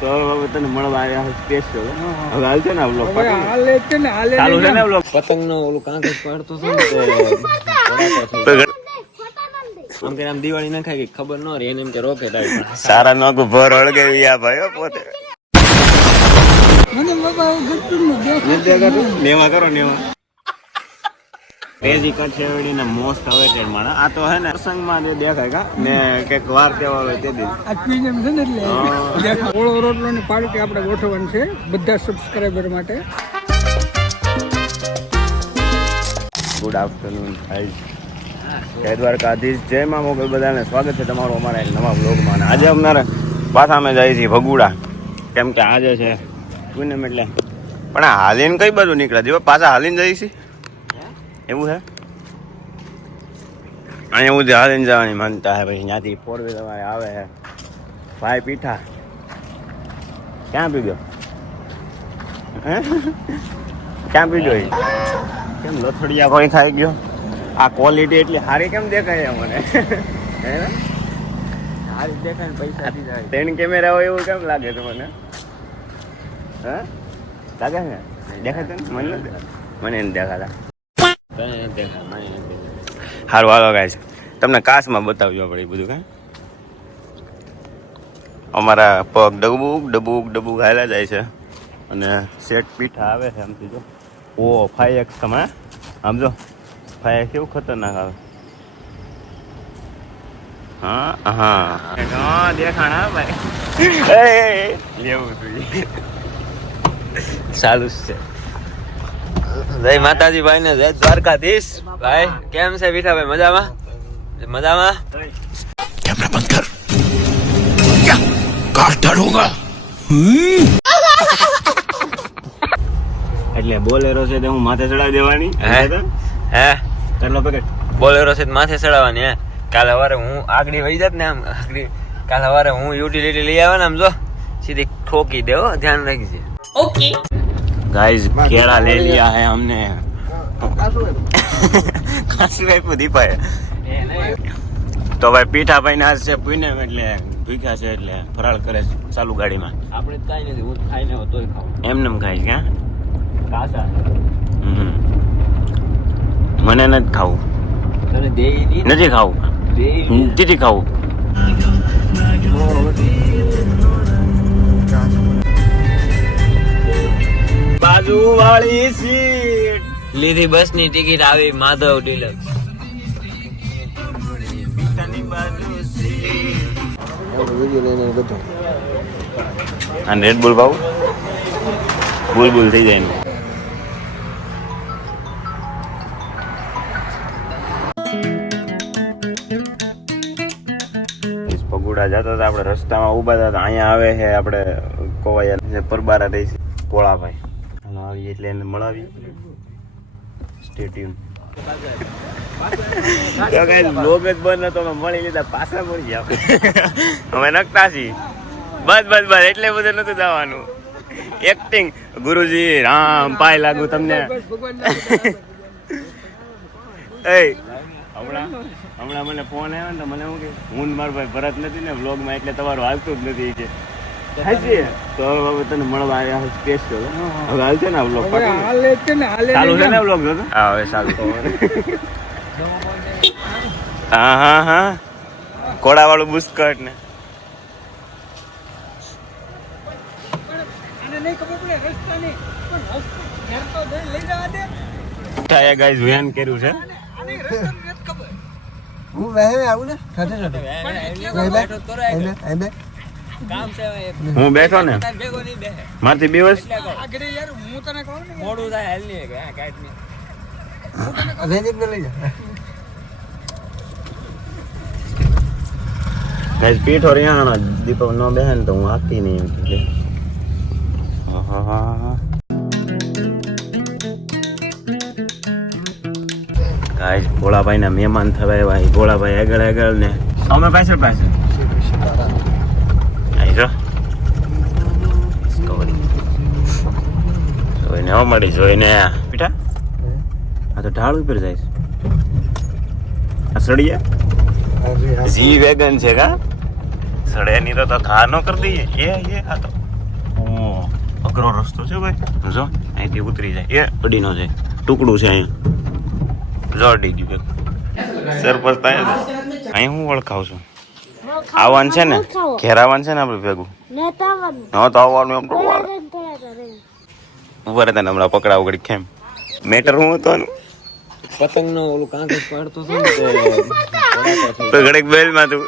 તો તને મળવા આવ્યા સ્પેશિયલ હવે હાલ છે ને આ વ્લોગ ચાલુ છે ને વ્લોગ પતંગ નો ઓલું કાંકર પાડતો છે આમ કે આમ દિવાળી ના ખાય ખબર ન રહે એને એમ કે રોકેટ આવી સારા નોક ભર હળગાવી આ ભાઈ પોતે નેવા કરો નેવા પેજી કઠિયાવાડી ના મોસ્ટ અવેટેડ માણસ આ તો હે ને પ્રસંગમાં જે દેખાય કા ને કઈક વાર તહેવાર હોય તે દી આ પ્રીમિયમ છે ને એટલે ઓળો રોટલોની પાર્ટી આપણે ગોઠવવાની છે બધા સબસ્ક્રાઇબર માટે. ગુડ આફ્ટરનૂન ગાઈઝ, જય દ્વારકાધીશ, જય મા મોગલ, બધાને સ્વાગત છે તમારું અમારા નવા વ્લોગમાં. આજે અમારે પાછા અમે જઈએ છીએ ભગુડા, કેમ કે આજે છે પૂનમ એટલે. પણ આ હાલીને કઈ બાજુ નીકળ્યા જીવા પાછા હાલીને જઈએ છીએ એવું છે અહીંયા સુધી હાલીને જવાની માનતા હે ભાઈ. ત્યાંથી ફોર વ્હીલર અમારે આવે છે ભાઈ પીઠા. ક્યાં પી ગયો ક્યાં પી ગયો કેમ લથડિયા કોઈ ખાઈ ગયો? આ ક્વોલિટી એટલી સારી કેમ દેખાય મને? સારી દેખાય ને પૈસા થી જાય. ત્રણ કેમેરા હોય એવું કેમ લાગે છે મને? હા લાગે ને દેખાય ને? મને મને એને દેખાતા સારું. હાલો ગાઈસ, તમને કાચમાં બતાવજો આપણે બધું કાંઈ. અમારા પગ ડબુક ડબુક ડબુક હાલ્યા જાય છે અને સેટ પીઠા આવે છે આમથી. જો ઓ 5x તમે આમ જો 5x કેવું ખતરનાક આવે. હા હા હા દેખાણા ભાઈ લેવું જોઈએ ચાલુ છે. જય માતાજી ભાઈ ને જય દ્વારકાધીશ ભાઈ. કેમ છે બીઠા ભાઈ? મજામાં મજામાં? कैमरा बंद कर क्या काट डालूंगा. એટલે બોલેરો છે તે હું માથે ચડાવી દેવાની હે કેટલો પેકેટ બોલેરો છે માથે ચડાવવાની હે. કાલે સવારે હું આગળ વહી જાત ને આમ આગળ કાલે સવારે હું યુટિલિટી લઈ આવે ને આમ જો સીધી ઠોકી દેવો, ધ્યાન રાખજે. ओके गाइस केला ले लिया है हमने. કાસી ભાઈ દીપાએ તો ભાઈ પીઠા ભાઈ ના છે પૂનમ એટલે ભૂખ્યા છે એટલે ફરાળ કરે છે ચાલુ ગાડીમાં. આપણે કાઈ નથી, હું ખાઈને તોય ખાવું. એમને ખાઈશ ક્યાં કાસા મને નથી ખાવું, તને દેઈ ની નથી ખાવું, દેઈ નથી ખાવું. બાજુ વાળી સીટ લીધી બસ ની ટિકિટ આવી માધવ ડિલક્સ. અને રેડ બુલ ભાવ બુલબુલ થઈ જાય ને. પગુડા જતા હતા આપણે, રસ્તામાં ઉભા હતા. અહીંયા આવે છે આપણે કોવાયા પરબારા રહી છે પોળાભાઈ. હાલો આવી એટલે એને મળાવી સ્ટેટ્યુન. લોગ જ બંધ નતો, અમે મળી લીધા, પાછા મળી ગયા અમે નકતા છીએ. બસ બસ બસ એટલે બધું નતું જવાનું. એક્ટિંગ ગુરુજી રામ પાય લાગુ તમને. હમણાં મને ફોન આવ્યો ને મને શું કે હું મારો ભાઈ ભરત નથી ને વ્લોગમાં એટલે તમારું હાલતું જ નથી કે તો હવે તને મળવા આવ્યા સ્પેશિયલ. હવે હાલ છે ને વ્લોગ ચાલુ છે ને વ્લોગ? હા હવે ચાલુ. હા હા હા કોડા વાળું બુસ્કટ ને ગાઈસ વેન કર્યું છે. હું વહે આવું ને સાથે સાથે કામ છે હું બેઠો ને ભેગો નહીં બેહે મારથી દિવસ આગળ યાર હું તને કહું ને મોડું થાય હાલ નહીં કે કાઈટ નહીં. રેનિક ને લઈ જા. ગાઈસ પીઠો રહ્યા દીપક ન બેહે ને તો હું હાકી નહીં એમ કે. ગાઈસ ભોળાભાઈ ના મહેમાન થવાય ભાઈ. ભોળાભાઈ આગળ આગળ ને અમે પાછળ પાછળ આઈ જો જોઈને હો મળી જોઈને પીઠા આ તો ઢાળ ઉપર જાય છે. આ સળિયા જી વેગન છે કા સડે ની તો ઘા નો કરી દઈએ એ આ તો અઘરો રસ્તો છે ભાઈ જો અહીંથી ઉતરી જાય એ અડીનો છે ટુકડું છે અહીંયા જો અડી ગયું સરપંચ થાય અહીં હું ઓળખાવ છું આવવાનું છે ને ઘેરાવાનું છે ને આપણે ભેગું હા તો આવવાનું એમ ઉભા રહેતા ને હમણાં પકડાવ ઘડી કેમ મેટર હું હતો ને પતંગ નો ઓલું કાંકર પાડતો હતો ને તો ઘડીક બેલ માં તું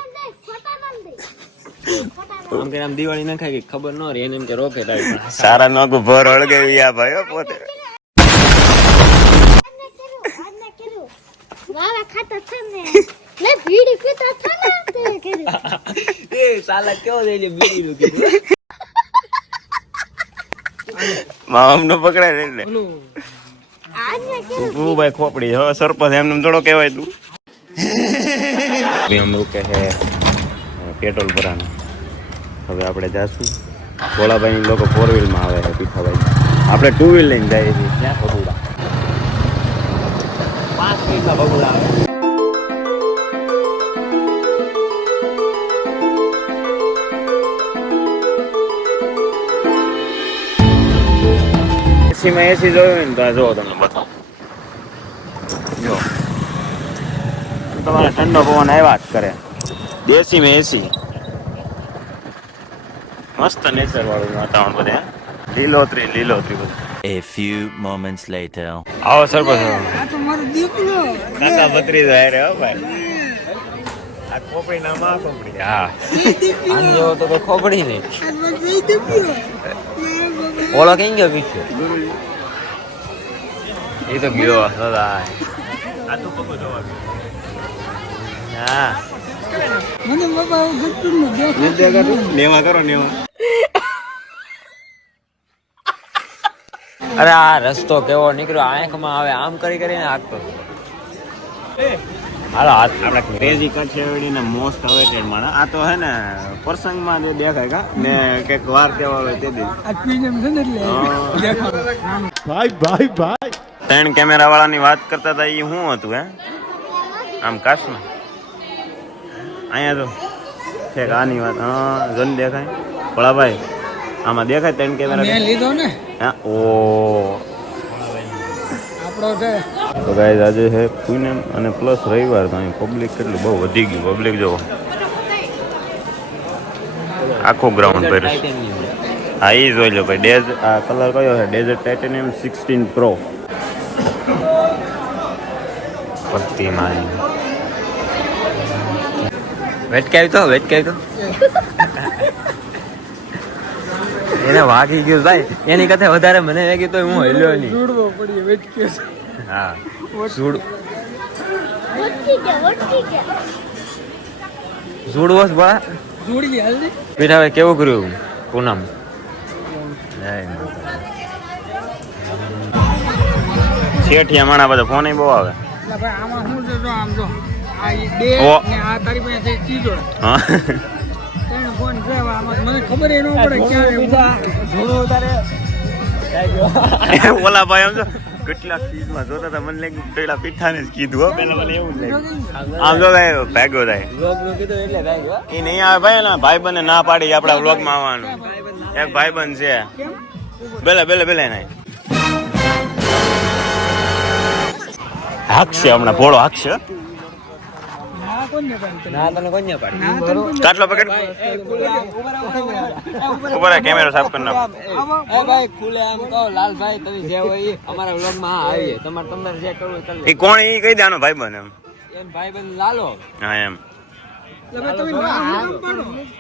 આમ કે આમ દિવાળી ના ખાય કે ખબર ન રહી એને એમ કે રોકેટ આવી સારા નોક ભર હળગાવી આ ભાઈ હો પોતે એ સાલા કેવો દે બીડી નું કીધું મામ નો પકડાય એટલે તું ભાઈ ખોપડી હવે સરપંચ એમને થોડો કહેવાય તું એમ રૂકે છે પેટ્રોલ ભરાનું હવે આપણે જાશું ભોળાભાઈ લોકો 4 વ્હીલમાં આવે છે પીઠાભાઈ આપણે 2 વ્હીલ લઈને જઈએ છીએ ત્યાં ભગુડા 5 પૈસા બગુડા આવે એસીમાં એસી જોયું ને તો આ જોવો તમને બતાવો જો તમારે ઠંડો પવન આવ્યા જ કરે દેશીમાં એસી મસ્ત નેચર વાળું વાતાવરણ બધે લીલોતરી બધું. A few moments later. આવો સરપંચ આ તો મારો દીકરો કાકા ભત્રીજો હારે હો ભાઈ આ ખોપડી ના માં ખોપડી હા આમ જેવો તો કોઈ ખોપડી નહીં આ મારો દીકરો ઓલો કઈ ગયો પીછો એ તો ગયો સદા આ તો પગો જોવા હા મને બાબા ગટું નું નેવા કરો નેવા અરે આ રસ્તો કેવો નીકળ્યો આંખમાં આવે આમ કરીને હાકતો હાલો હાથ આપણા ક્રેઝી કચેવડીને મોસ્ટ અવેટેડ માણસ આ તો હે ને પ્રસંગમાં જે દેખાય કા ને કંઈક વાર તહેવાર હોય તે દી આ પ્રીમિયમ છે ને એટલે દેખાડો 3 કેમેરા વાળાની વાત કરતા હતા એ શું હતું હે આમ કાશમાં અહીંયા તો છે આની વાત હા જોને દેખાય ભોળાભાઈ આમાં દેખાય 3 કેમેરા મેં લીધો ને હા ઓ આપણો છે તો ગાઈઝ આજે છે પૂનમ અને પ્લસ રવિવાર તો અહીં પબ્લિક કેટલું બહુ વધી ગયું પબ્લિક જો આખું ગ્રાઉન્ડ ભર્યું હા એ જોઈ લો ભાઈ ડેઝ આ કલર કયો છે ડેઝર્ટ ટાઇટેનિયમ 16 પ્રો પત્તીમાં વેટકાવી તો એને વાગી ગયું ભાઈ એની કરતા વધારે મને વાગી તો હું હેલ્યો નહીં જોડવો પડી વેટ કે હા જોડવો જ બળા જોડી હાલ દે પીઠા ભાઈ કેવું કર્યું પૂનમ શેઠિયા માણા બધા ફોન બહુ આવે એટલે ભાઈ આમાં શું છે જો આમ જો આ ઈ બે ઓ. ને આ તારી પાસે છે ચીજો હા ત્રણ ફોન છે હવે આમાં મને ખબર ય ન પડે ક્યાં ઓલા ભાઈ આમ જો કેટલા ચીજમાં જોતા હતા મને લાગ્યું પેલા પીઠાને જ કીધું હો પેલા મને એવું જ લાગ્યું આમ જો ભાઈ ભાગ્યો થાય વ્લોગનું કીધું એટલે ભાઈ એ નહીં આવે ભાઈ ના ભાઈ બંને ના પાડી આપણા વ્લોગમાં આવવાનું એક ભાઈ બંધ છે બેલે નહીં હાકશે હમણાં ભોળો હાકશે ના કોણ ને પાડે ના તને કોઈ ના પાડી ના તને કોણ કાટલો પકડ ઉપર કેમેરો સાફ કરી નાખો ભાઈ ખુલે આમ કહો લાલભાઈ તમે જે હોય ઈ અમારા વ્લોગમાં આવીએ તમારે જે કરવું હોય કરી એ કોણ એ કહી દેવાનો ભાઈ બંધ એમ એમ ભાઈ બંધ લાલો હા એમ એટલે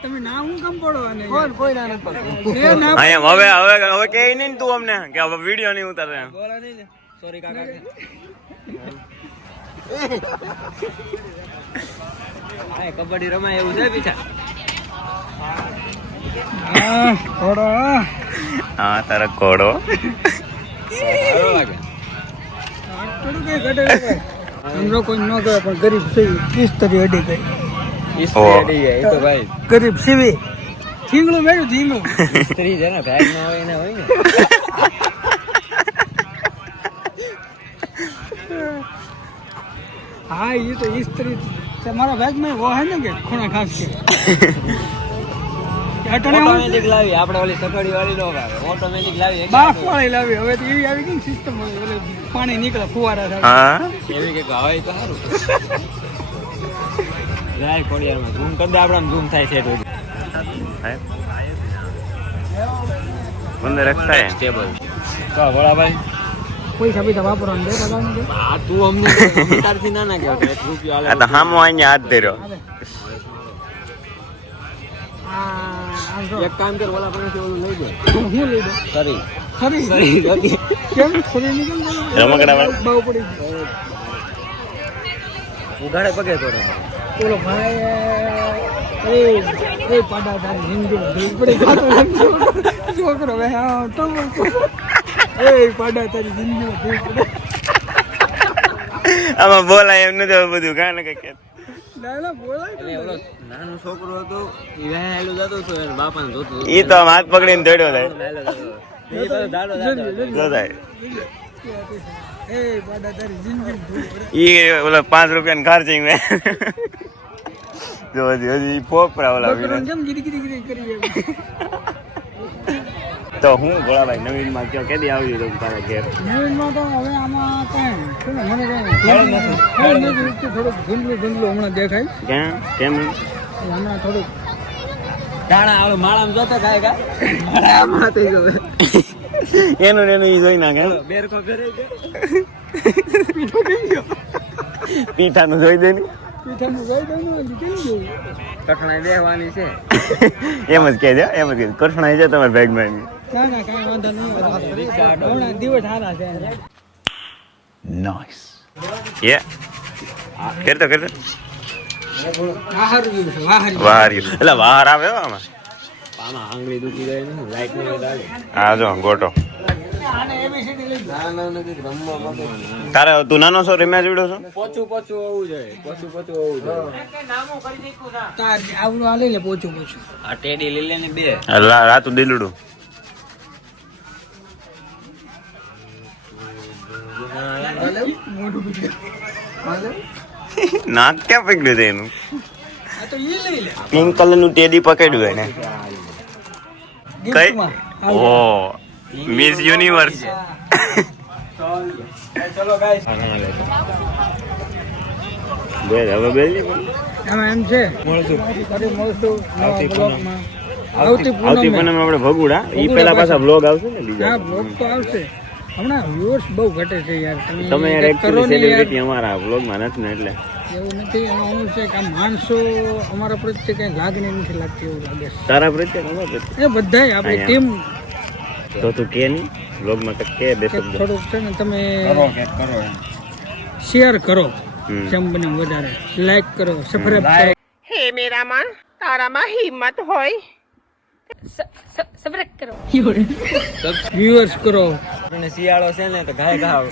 તમે ના હું કામ પડો અને કોઈ ના નથી પડતું ના હા એમ હવે કે નહીં તું અમને કે હવે વિડીયો નહીં ઉતારે એમ બોલા નહીં સોરી કાકા હા કબડ્ડી રમાય એવું છે પીછા હા થોડો હા તારા ઘોડો સારું લાગે થોડું કઈ ઘટે સમજો કોઈ ન કરે પણ ગરીબ છે કિસ તરી અડી ગઈ ઇસ્ત્રી એ તો ભાઈ ગરીબ સીવી થીંગલું મેળ્યું થીંગલું ઇસ્ત્રી છે ને ભાઈ ના હોય ને હોય ને હા એ તો ઇસ્ત્રી તમારા બેગમાં वो है ना કે ખૂણા ખાસ કે ઓટોમેટિક લાવી આપણે ઓલી સકડી વાળી નો આવે ઓટોમેટિક લાવી બાફ વાળી લાવી હવે તો એવી આવી ગઈ સિસ્ટમ પાણી નીકળે ફુવારા થાય હા એવી કે હવે તો સારું જાય કોડિયારમાં ઝૂમ કરી દે આપણે ઝૂમ થાય છે તો બંધ રખતા હે સ્ટેબલ તો વડાભાઈ પૈસા પૈસા વાપરવાનું દે બધાને દે. આ તું અમને તારથી ના ના કહેતો 1 રૂપિયો આ આલે તો હામો અહીંયા હાથ ધર્યો આ જો એક કામ કર ઓલા પાસેથી ઓલું લઈ દે હું લઈ દઉં સરી ખરી સરી ઓકે કેમ ખરી ની કેમ રમકડામાં? બહુ પડી ગઈ. ઉઘાડે પગે તો ઓલો ભાઈ એ પાડા તારી જિંદગી પડી ગાતો છોકરો ભાઈ હા તો એ પાડા તારી જિંદગી પડી આમાં બોલાય એમ નથી હવે બધું કાંઈ ને કંઈક ના ના બોલાય એટલે ઓલો નાનો છોકરો હતો એ વહેલો જતો હતો એના બાપાને જોતો હતો. ઈ તો આમ હાથ પકડીને દોડ્યો થાય વહેલો જતો હતો. એ તો દાડો દાડો. જો થાય એ પાડા તારી જિંદગી પડી ઈ ઓલા 5 રૂપિયાની ખર્ચિંગ ને જો હજી પોપરા ઓલા બકરોને કેમ ગીરી ગીરી ગીરી કરી એમ. તો હું ગોળાભાઈ નવીન માં કયો કેદી આવી તો તારા ઘેર નવીનમાં તો હવે આમાં કાંઈ શું ને, મને કાંઈ થોડુંક ધૂંધલું હમણાં દેખાય ક્યાં કેમ હમણાં થોડુંક દાણા આલો માળામાં જોતો કાય કા માળામાં થઈ ગયો એનું ને એનું ઈ જોઈ નાખે બેરકો ફેરઈ ગયો પીઠાનું જોઈ દે ને પીઠાનું ગઈ દઉં કેમ ગયું કઠણાઈ બેહવાની છે એમ જ કહેજો એમ જ કહેજો કઠણાઈ છે તમારા બેગમાં ના ના કાંઈ વાંધો નહીં હમણાં દિવસ સારા છે Nice. એ કરતો કરતો વાહર ગયું છે વાહર વાહાર્યું એટલે બહાર આવે હો આમાં આમાં આંગળી દુખી જાય ને લાઈટ ની આવે હા જો ગોટો આને એબીસીડી લઈ ના ના નથી રમવા માટે તારે તું નાનો છો રમ્યા જોડ્યો છો પોચું પોચું હોવું જોઈએ પોચું પોચું હોવું જોઈએ તાર આવડું આ લઈ લે પોચું પોચું આ ટેડી લઈ લે ને બે રાતું દિલડું મોઢું પીઠું નાક ક્યાં પકડ્યું છે એનું આ તો ઈ લઈ લે પિંક કલર નું ટેડી પકડ્યું એને કઈ ગિફ્ટમાં ઓ મિસ યુનિવર્સ ચલો ગાઈસ બેલ હવે બેલ ની એમાં એમ છે મળશું ફરી મળશું નવા આવતી બ્લોગમાં આવતી આવતી પૂનમે પૂનમ આપણે ભગુડા ઈ પેલા પાછા બ્લોગ આવશે ને હા બીજા બ્લોગ તો આવશે હમણાં વ્યુઅર્સ બહુ ઘટે છે યાર તમે તમે યાર કંઈક કરો એકચ્યુઅલી ને યાર સેલિબ્રિટી અમારા બ્લોગ માં નથી ને એટલે એવું નથી એમાં શું છે કે આ માણસો અમારા પ્રત્યે કઈ લાગણી નથી લાગતી એવું લાગે તારા પ્રત્યે અમારા પ્રત્યે છે એ બધાય આપણી અહીંયા. ટીમ તો તું કે નહીં બ્લોગ માં કંઈક કે બે શબ્દ થોડુંક છે ને તમે કરો કે કરો એમ શેર કરો હમ. જેમ બને એમ વધારે લાઈક કરો સબસ્ક્રાઇબ કરો હે મેરામાં તારામાં હિંમત હોય વ્યુઅર્સ કરો અને શિયાળો છે ને તો ઘાય ઘાવ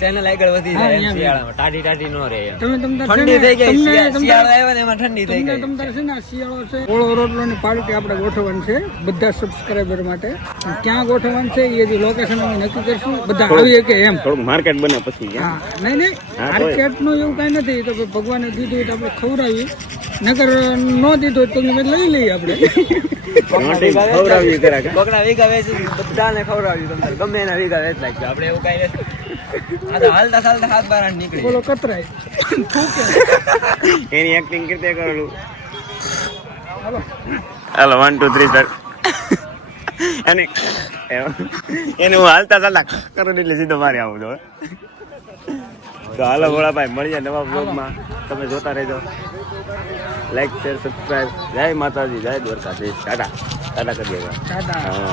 ચેનલ આગળ વધી જાય એમ હા, શિયાળામાં ટાટી ટાટી નો રહે એમ. તમે તમતાર છે ઠંડી ને થઈ ગઈ તમને શિયાળો આવ્યો ને એમાં ઠંડી થઈ ગઈ તમતાર છે ને આ શિયાળો છે ઓળો રોટલોની પાર્ટી આપણે ગોઠવવાની છે બધા સબસ્ક્રાઇબર માટે ક્યાં ગોઠવવાનું છે એ જે લોકેશન અમે નક્કી કરશું બધા આવી શકે એમ થોડુંક માર્કેટ બને પછી હા નહીં નહીં હા, માર્કેટનું એવું કાંઈ નથી તો કે ભગવાને દીધું હોય તો આપણે ખવડાવી નકર ન દીધું હોય તો તમે લઈ લઈએ આપણે ખવડાવી કરા કે બકરા વીઘા વેચી બધાને ખવડાવ્યું તમારે ગમે એના વીઘા વેચ નાખજો આપણે એવું કઈ નથી આ તો હાલતા ચાલતા હાથ બાર નીકળી બોલો કતરાય એની એક્ટિંગ કરતે કરેલું હાલો હાલો 1 2 3 સ્ટાર્ટ એની એને હું હાલતા ચાલતા કરું એટલે સીધો મારી આવું છું તો હાલો ભોળાભાઈ મળીએ નવા બ્લોગમાં તમે જોતા રહેજો લાઈક શેર સબસ્ક્રાઇબ જય માતાજી જય દ્વારકાધીશ ટાટા ટાટા કરી દેજો ટાટા હા